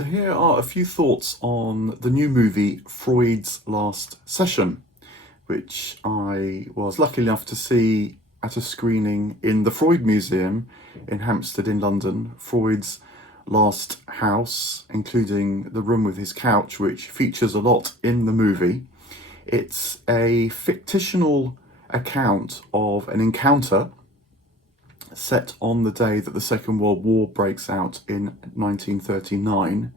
So here are a few thoughts on the new movie Freud's Last Session, which I was lucky enough to see at a screening in the Freud Museum in Hampstead in London. Freud's last house, including the room with his couch, which features a lot in the movie. It's a fictional account of an encounter set on the day that the Second World War breaks out in 1939,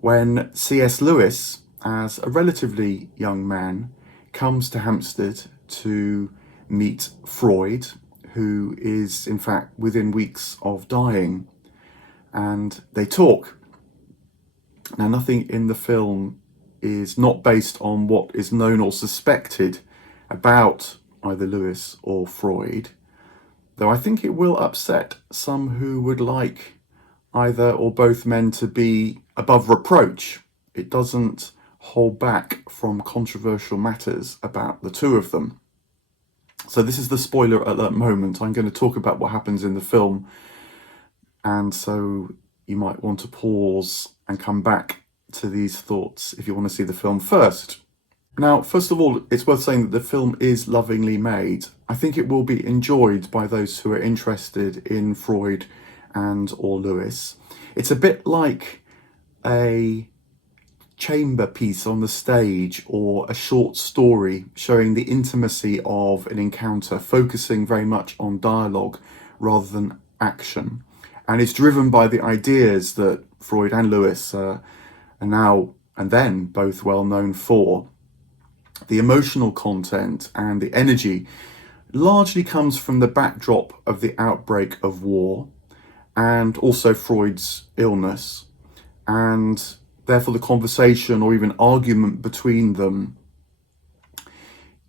when C.S. Lewis, as a relatively young man, comes to Hampstead to meet Freud, who is in fact within weeks of dying, and they talk. Now, nothing in the film is not based on what is known or suspected about either Lewis or Freud, though I think it will upset some who would like either or both men to be above reproach. It doesn't hold back from controversial matters about the two of them. So this is the spoiler alert moment. I'm going to talk about what happens in the film, and so you might want to pause and come back to these thoughts if you want to see the film first. Now, first of all, it's worth saying that the film is lovingly made. I think it will be enjoyed by those who are interested in Freud and or Lewis. It's a bit like a chamber piece on the stage or a short story showing the intimacy of an encounter, focusing very much on dialogue rather than action. And it's driven by the ideas that Freud and Lewis are now and then both well known for. The emotional content and the energy largely comes from the backdrop of the outbreak of war and also Freud's illness, and therefore the conversation or even argument between them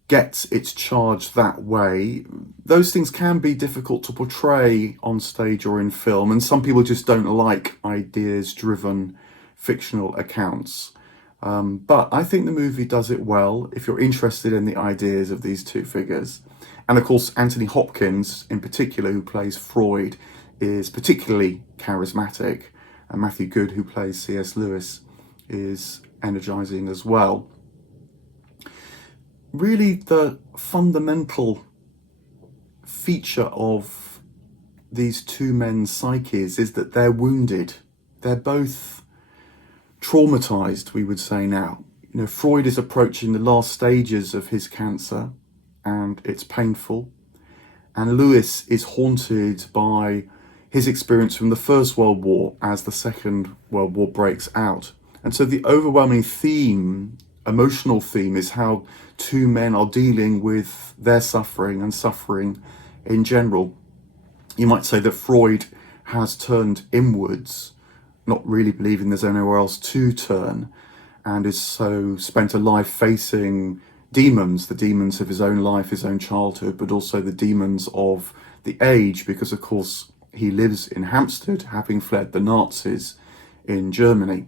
gets its charge that way. Those things can be difficult to portray on stage or in film, and some people just don't like ideas-driven fictional accounts. But I think the movie does it well if you're interested in the ideas of these two figures. And of course, Anthony Hopkins, in particular, who plays Freud, is particularly charismatic. And Matthew Good, who plays C.S. Lewis, is energizing as well. Really, the fundamental feature of these two men's psyches is that they're wounded. They're both traumatized, we would say now. You know, Freud is approaching the last stages of his cancer, and it's painful. And Lewis is haunted by his experience from the First World War as the Second World War breaks out. And so the overwhelming theme, emotional theme, is how two men are dealing with their suffering and suffering in general. You might say that Freud has turned inwards, not really believing there's anywhere else to turn, and is so spent a life facing demons, the demons of his own life, his own childhood, but also the demons of the age, because of course he lives in Hampstead, having fled the Nazis in Germany.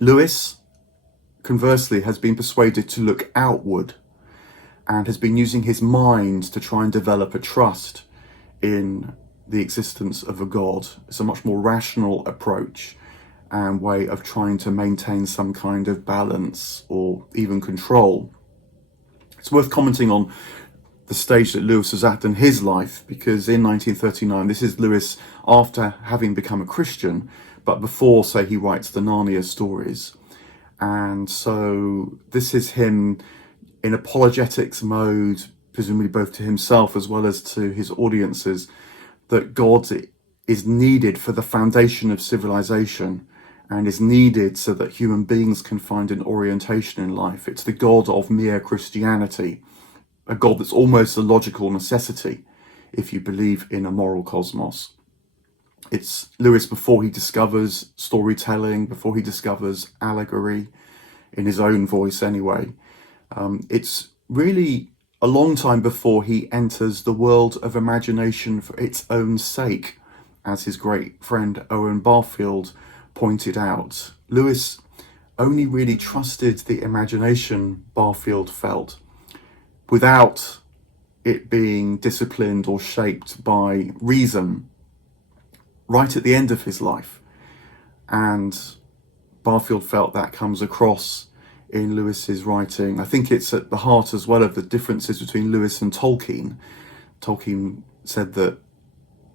Lewis, conversely, has been persuaded to look outward and has been using his mind to try and develop a trust in the existence of a God. It's a much more rational approach and way of trying to maintain some kind of balance or even control. It's worth commenting on the stage that Lewis was at in his life, because in 1939, this is Lewis after having become a Christian, but before, say, he writes the Narnia stories. And so this is him in apologetics mode, presumably both to himself as well as to his audiences, that God is needed for the foundation of civilization and is needed so that human beings can find an orientation in life. It's the God of mere Christianity, a God that's almost a logical necessity if you believe in a moral cosmos. It's Lewis before he discovers storytelling, before he discovers allegory, in his own voice anyway. It's really a long time before he enters the world of imagination for its own sake, as his great friend Owen Barfield pointed out. Lewis only really trusted the imagination, Barfield felt, without it being disciplined or shaped by reason, right at the end of his life. And Barfield felt that comes across in Lewis's writing. I think it's at the heart as well of the differences between Lewis and Tolkien. Tolkien said that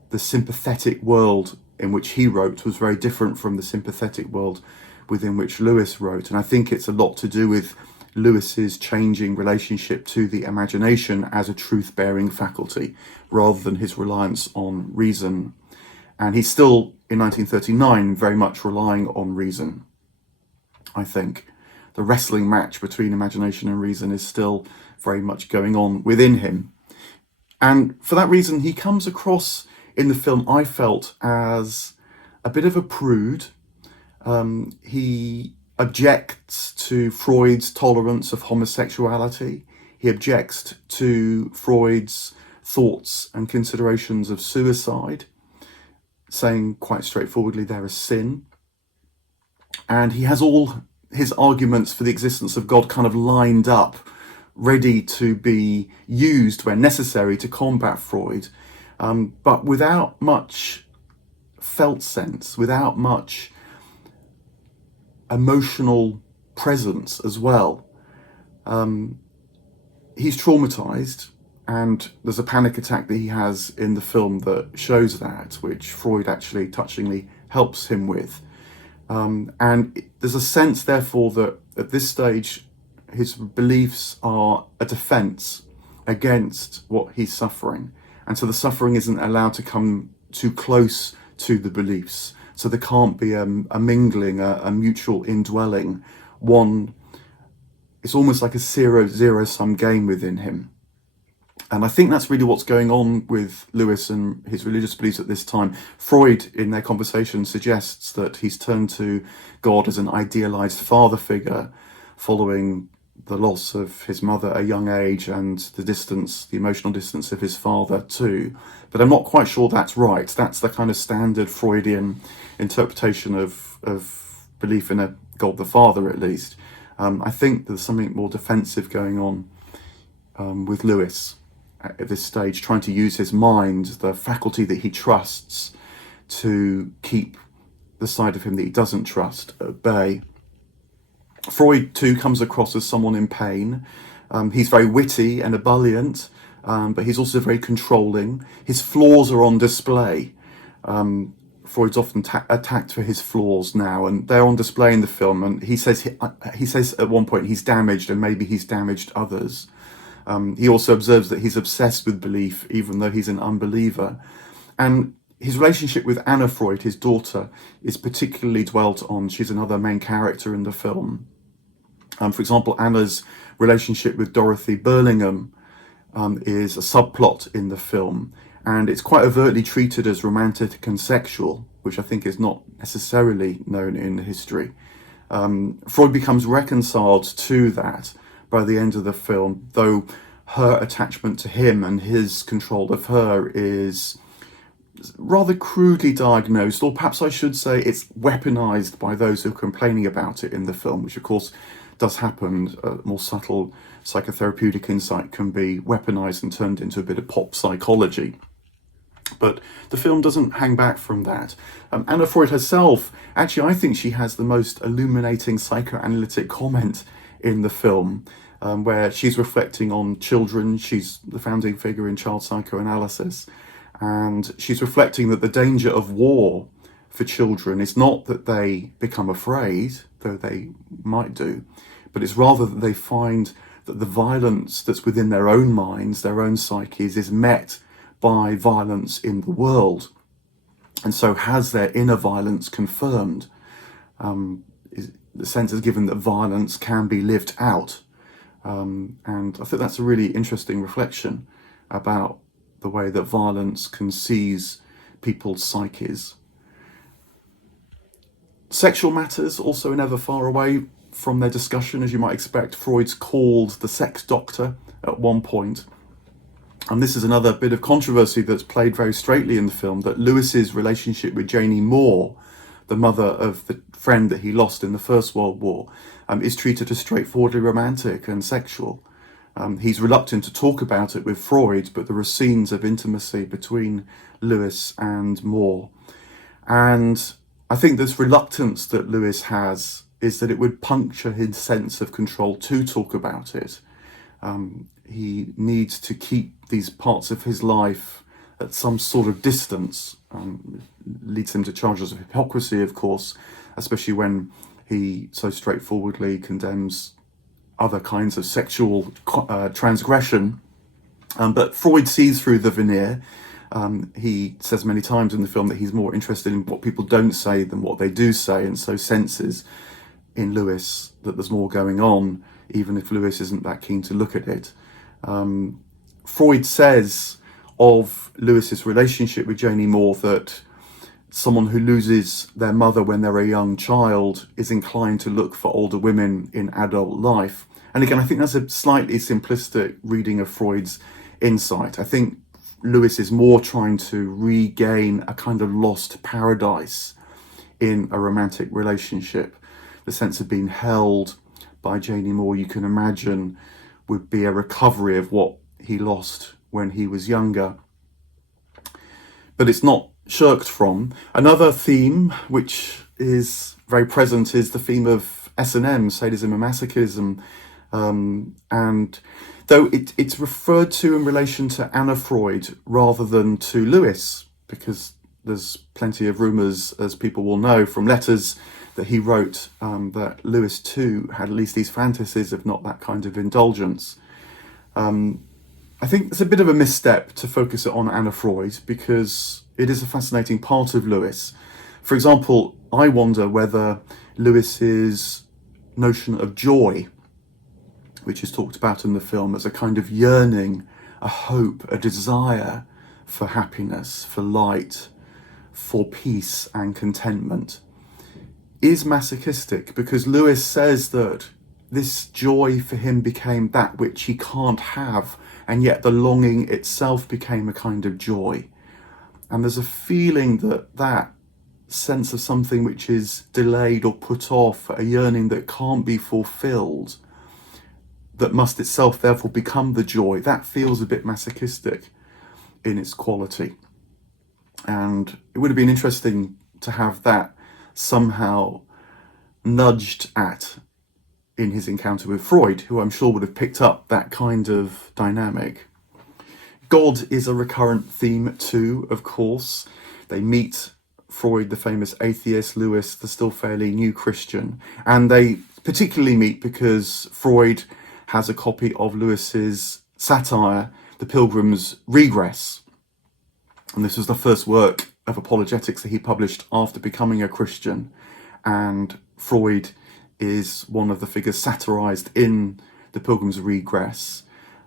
the sympathetic world in which he wrote was very different from the sympathetic world within which Lewis wrote. And I think it's a lot to do with Lewis's changing relationship to the imagination as a truth-bearing faculty, rather than his reliance on reason. And he's still, in 1939, very much relying on reason, I think. The wrestling match between imagination and reason is still very much going on within him. And for that reason, he comes across in the film, I felt, as a bit of a prude. He objects to Freud's tolerance of homosexuality. He objects to Freud's thoughts and considerations of suicide, saying quite straightforwardly they're a sin. And he has all his arguments for the existence of God kind of lined up, ready to be used when necessary to combat Freud, but without much felt sense, without much emotional presence as well. He's traumatized, and there's a panic attack that he has in the film that shows that, which Freud actually touchingly helps him with. And there's a sense, therefore, that at this stage, his beliefs are a defense against what he's suffering. And so the suffering isn't allowed to come too close to the beliefs. So there can't be a mingling, a mutual indwelling. It's almost like a zero-sum game within him. And I think that's really what's going on with Lewis and his religious beliefs at this time. Freud, in their conversation, suggests that he's turned to God as an idealized father figure following the loss of his mother at a young age and the emotional distance of his father too. But I'm not quite sure that's right. That's the kind of standard Freudian interpretation of belief in a God the Father, at least. I think there's something more defensive going on with Lewis at this stage, trying to use his mind, the faculty that he trusts, to keep the side of him that he doesn't trust at bay. Freud too comes across as someone in pain. He's very witty and ebullient, but he's also very controlling. His flaws are on display. Freud's often attacked for his flaws now, and they're on display in the film. And he says at one point he's damaged, and maybe he's damaged others. He also observes that he's obsessed with belief, even though he's an unbeliever. And his relationship with Anna Freud, his daughter, is particularly dwelt on. She's another main character in the film. For example, Anna's relationship with Dorothy Burlingham is a subplot in the film, and it's quite overtly treated as romantic and sexual, which I think is not necessarily known in history. Freud becomes reconciled to that by the end of the film, though her attachment to him and his control of her is rather crudely diagnosed, or perhaps I should say it's weaponized by those who are complaining about it in the film, which of course does happen. More subtle psychotherapeutic insight can be weaponized and turned into a bit of pop psychology. But the film doesn't hang back from that. Anna Freud herself, actually, I think she has the most illuminating psychoanalytic comment in the film, where she's reflecting on children. She's the founding figure in child psychoanalysis. And she's reflecting that the danger of war for children is not that they become afraid, though they might do, but it's rather that they find that the violence that's within their own minds, their own psyches, is met by violence in the world, and so has their inner violence confirmed. The sense is given that violence can be lived out. And I think that's a really interesting reflection about the way that violence can seize people's psyches. Sexual matters also never far away from their discussion, as you might expect. Freud's called the sex doctor at one point. And this is another bit of controversy that's played very straightly in the film, that Lewis's relationship with Janie Moore, the mother of the friend that he lost in the First World War, is treated as straightforwardly romantic and sexual. He's reluctant to talk about it with Freud, but there are scenes of intimacy between Lewis and Moore. And I think this reluctance that Lewis has is that it would puncture his sense of control to talk about it. He needs to keep these parts of his life at some sort of distance. Leads him to charges of hypocrisy, of course, especially when he so straightforwardly condemns other kinds of sexual transgression. But Freud sees through the veneer. He says many times in the film that he's more interested in what people don't say than what they do say, and so senses in Lewis that there's more going on, even if Lewis isn't that keen to look at it. Freud says of Lewis's relationship with Janie Moore that someone who loses their mother when they're a young child is inclined to look for older women in adult life. And again, I think that's a slightly simplistic reading of Freud's insight. I think Lewis is more trying to regain a kind of lost paradise in a romantic relationship. The sense of being held by Janie Moore, you can imagine, would be a recovery of what he lost when he was younger. But it's not shirked from. Another theme which is very present is the theme of S&M, sadism and masochism. And though it's referred to in relation to Anna Freud rather than to Lewis, because there's plenty of rumours, as people will know from letters that he wrote, that Lewis too had at least these fantasies, if not that kind of indulgence. I think it's a bit of a misstep to focus it on Anna Freud, because it is a fascinating part of Lewis. For example, I wonder whether Lewis's notion of joy, which is talked about in the film as a kind of yearning, a hope, a desire for happiness, for light, for peace and contentment, is masochistic, because Lewis says that this joy for him became that which he can't have, and yet the longing itself became a kind of joy. And there's a feeling that that sense of something which is delayed or put off, a yearning that can't be fulfilled, that must itself therefore become the joy, that feels a bit masochistic in its quality. And it would have been interesting to have that somehow nudged at in his encounter with Freud, who I'm sure would have picked up that kind of dynamic. God is a recurrent theme too, of course. They meet, Freud, the famous atheist, Lewis, the still fairly new Christian, and they particularly meet because Freud has a copy of Lewis's satire, The Pilgrim's Regress. And this was the first work of apologetics that he published after becoming a Christian. And Freud is one of the figures satirized in The Pilgrim's Regress.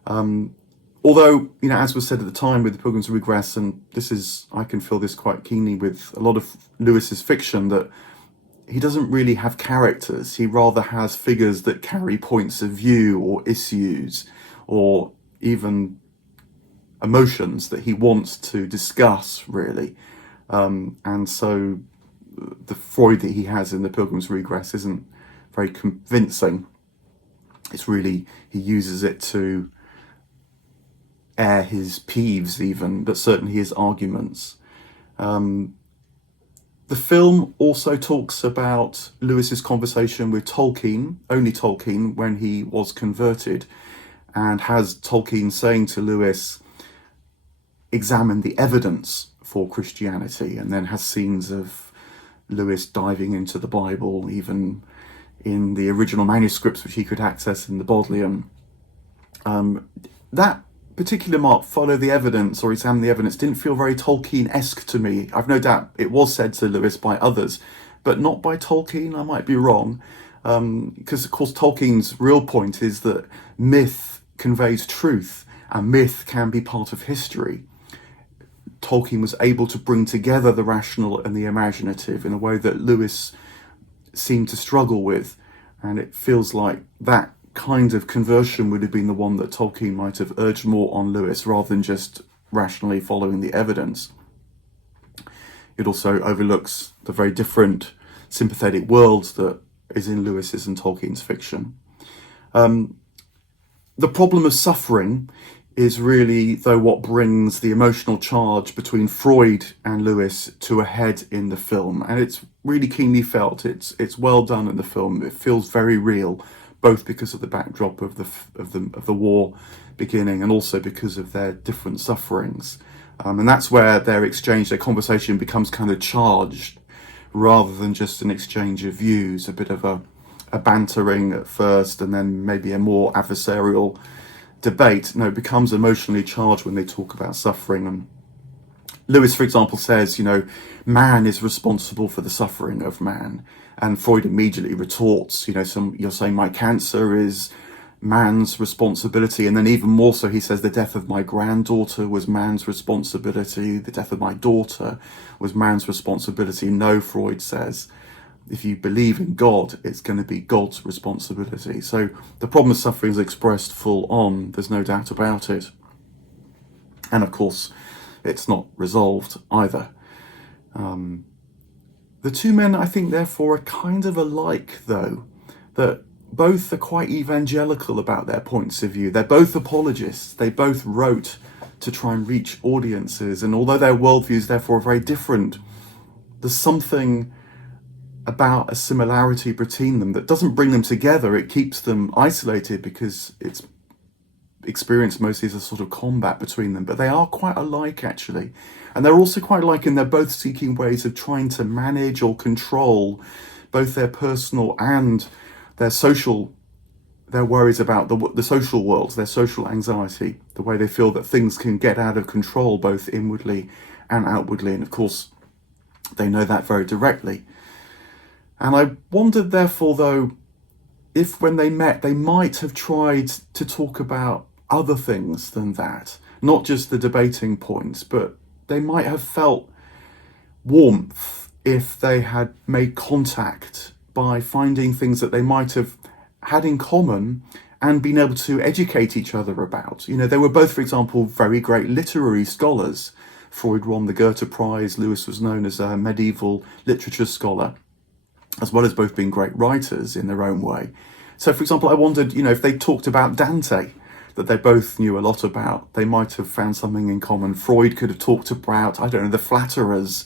Although, as was said at the time with The Pilgrim's Regress, and I can feel this quite keenly with a lot of Lewis's fiction, that he doesn't really have characters. He rather has figures that carry points of view or issues or even emotions that he wants to discuss, really. And so the Freud that he has in The Pilgrim's Regress isn't very convincing. It's really, he uses it to air his peeves even, but certainly his arguments. The film also talks about Lewis's conversation with Tolkien, only Tolkien, when he was converted, and has Tolkien saying to Lewis, examine the evidence for Christianity, and then has scenes of Lewis diving into the Bible, even in the original manuscripts which he could access in the Bodleian. That particular mark, follow the evidence or examine the evidence, didn't feel very Tolkien-esque to me. I've no doubt it was said to Lewis by others, but not by Tolkien. I might be wrong, because of course Tolkien's real point is that myth conveys truth, and myth can be part of history. Tolkien was able to bring together the rational and the imaginative in a way that Lewis seemed to struggle with, and it feels like that kind of conversion would have been the one that Tolkien might have urged more on Lewis, rather than just rationally following the evidence. It also overlooks the very different sympathetic worlds that is in Lewis's and Tolkien's fiction. The problem of suffering is really, though, what brings the emotional charge between Freud and Lewis to a head in the film. And it's really keenly felt. It's well done in the film. It feels very real, both because of the backdrop of the war beginning, and also because of their different sufferings. And that's where their conversation becomes kind of charged, rather than just an exchange of views, a bit of a bantering at first, and then maybe a more adversarial debate. No, it becomes emotionally charged when they talk about suffering. And Lewis, for example, says, man is responsible for the suffering of man. And Freud immediately retorts, you're saying my cancer is man's responsibility. And then even more so, he says the death of my granddaughter was man's responsibility. The death of my daughter was man's responsibility. No, Freud says, if you believe in God, it's going to be God's responsibility. So the problem of suffering is expressed full on. There's no doubt about it. And of course, it's not resolved either. The two men, I think, therefore, are kind of alike, though, that both are quite evangelical about their points of view. They're both apologists. They both wrote to try and reach audiences. And although their worldviews, therefore, are very different, there's something about a similarity between them that doesn't bring them together. It keeps them isolated because it's experienced mostly as a sort of combat between them. But they are quite alike, actually. And they're also quite alike in they're both seeking ways of trying to manage or control both their personal and their worries about the social world, their social anxiety, the way they feel that things can get out of control both inwardly and outwardly. And of course, they know that very directly. And I wondered, therefore, though, if when they met, they might have tried to talk about other things than that, not just the debating points, but they might have felt warmth if they had made contact by finding things that they might have had in common and been able to educate each other about. They were both, for example, very great literary scholars. Freud won the Goethe Prize. Lewis was known as a medieval literature scholar, as well as both being great writers in their own way. So, for example, I wondered, if they talked about Dante, that they both knew a lot about, they might have found something in common. Freud could have talked about, the flatterers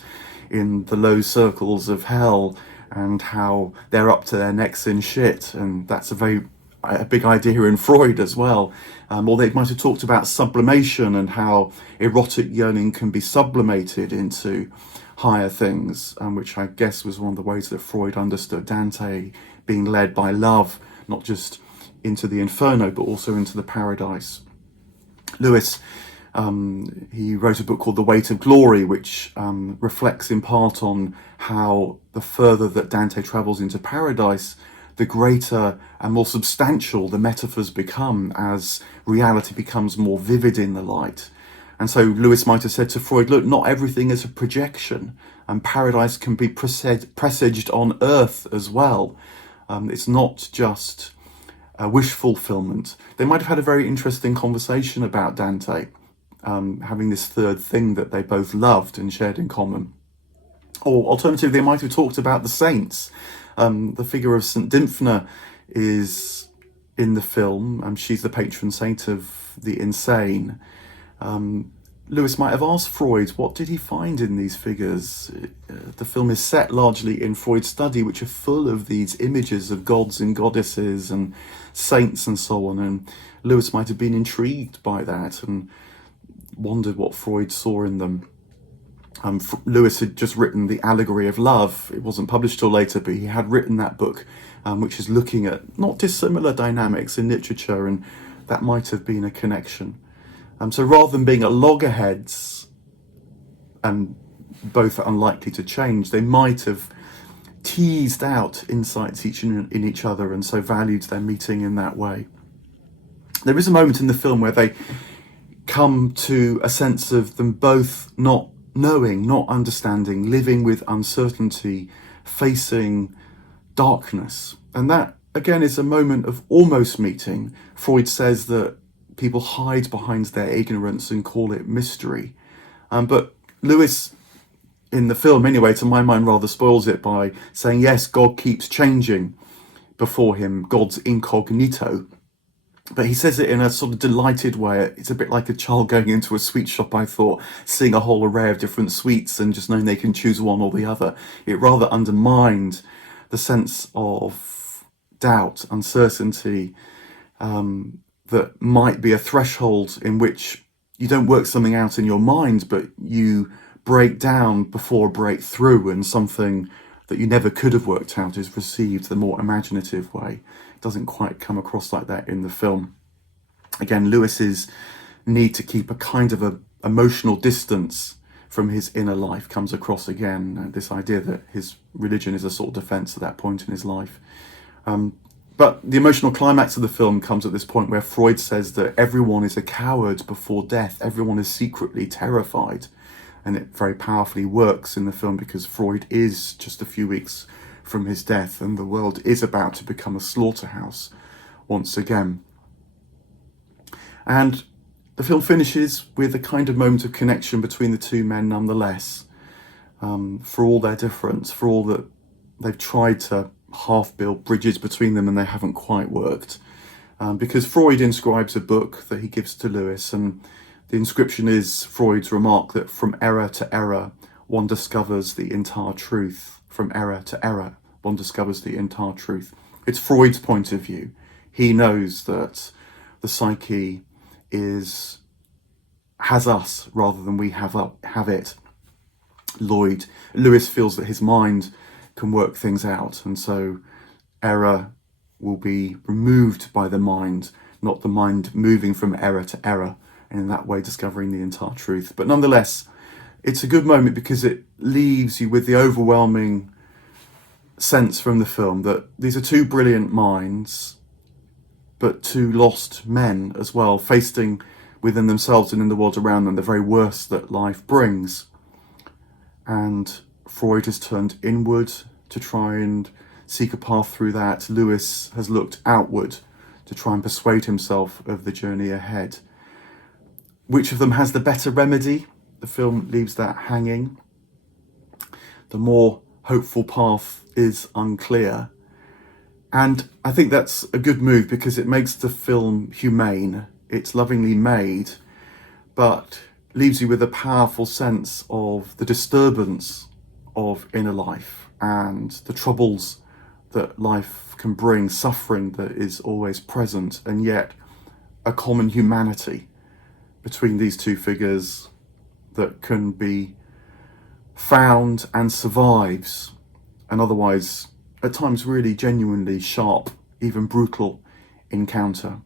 in the low circles of hell and how they're up to their necks in shit. And that's a big idea in Freud as well. Or they might have talked about sublimation and how erotic yearning can be sublimated into higher things, which I guess was one of the ways that Freud understood Dante being led by love, not just into the inferno, but also into the paradise. Lewis, he wrote a book called The Weight of Glory, which reflects in part on how the further that Dante travels into paradise, the greater and more substantial the metaphors become as reality becomes more vivid in the light. And so Lewis might have said to Freud, look, not everything is a projection, and paradise can be presaged on earth as well. It's not just a wish fulfillment. They might have had a very interesting conversation about Dante, having this third thing that they both loved and shared in common. Or alternatively, they might have talked about the saints. The figure of St. Dymphna is in the film. She's the patron saint of the insane. Lewis might have asked Freud, what did he find in these figures? The film is set largely in Freud's study, which are full of these images of gods and goddesses and saints and so on. And Lewis might have been intrigued by that and wondered what Freud saw in them. Lewis had just written The Allegory of Love. It wasn't published till later, but he had written that book, which is looking at not dissimilar dynamics in literature, and that might have been a connection. So rather than being at loggerheads, and both are unlikely to change, they might have teased out insights in each other, and so valued their meeting in that way. There is a moment in the film where they come to a sense of them both not knowing, not understanding, living with uncertainty, facing darkness. And that, again, is a moment of almost meeting. Freud says that people hide behind their ignorance and call it mystery. But Lewis, in the film anyway, to my mind, rather spoils it by saying, yes, God keeps changing before him, God's incognito. But he says it in a sort of delighted way. It's a bit like a child going into a sweet shop, I thought, seeing a whole array of different sweets and just knowing they can choose one or the other. It rather undermined the sense of doubt, uncertainty, that might be a threshold in which you don't work something out in your mind, but you break down before a breakthrough, and something that you never could have worked out is received the more imaginative way. It doesn't quite come across like that in the film. Again, Lewis's need to keep a kind of a emotional distance from his inner life comes across again. This idea that his religion is a sort of defense at that point in his life. But the emotional climax of the film comes at this point where Freud says that everyone is a coward before death. Everyone is secretly terrified. And it very powerfully works in the film because Freud is just a few weeks from his death and the world is about to become a slaughterhouse once again. And the film finishes with a kind of moment of connection between the two men nonetheless. For all their difference, for all that they've tried to half-build bridges between them and they haven't quite worked. Because Freud inscribes a book that he gives to Lewis, and the inscription is Freud's remark that from error to error, one discovers the entire truth. From error to error, one discovers the entire truth. It's Freud's point of view. He knows that the psyche has us rather than we have it. Lewis feels that his mind can work things out, and so error will be removed by the mind, not the mind moving from error to error, and in that way discovering the entire truth. But nonetheless, it's a good moment because it leaves you with the overwhelming sense from the film that these are two brilliant minds, but two lost men as well, facing within themselves and in the world around them the very worst that life brings. And Freud has turned inward to try and seek a path through that. Lewis has looked outward to try and persuade himself of the journey ahead. Which of them has the better remedy? The film leaves that hanging. The more hopeful path is unclear. And I think that's a good move because it makes the film humane. It's lovingly made, but leaves you with a powerful sense of the disturbance of inner life and the troubles that life can bring, suffering that is always present, and yet a common humanity between these two figures that can be found and survives an otherwise, at times, really genuinely sharp, even brutal encounter.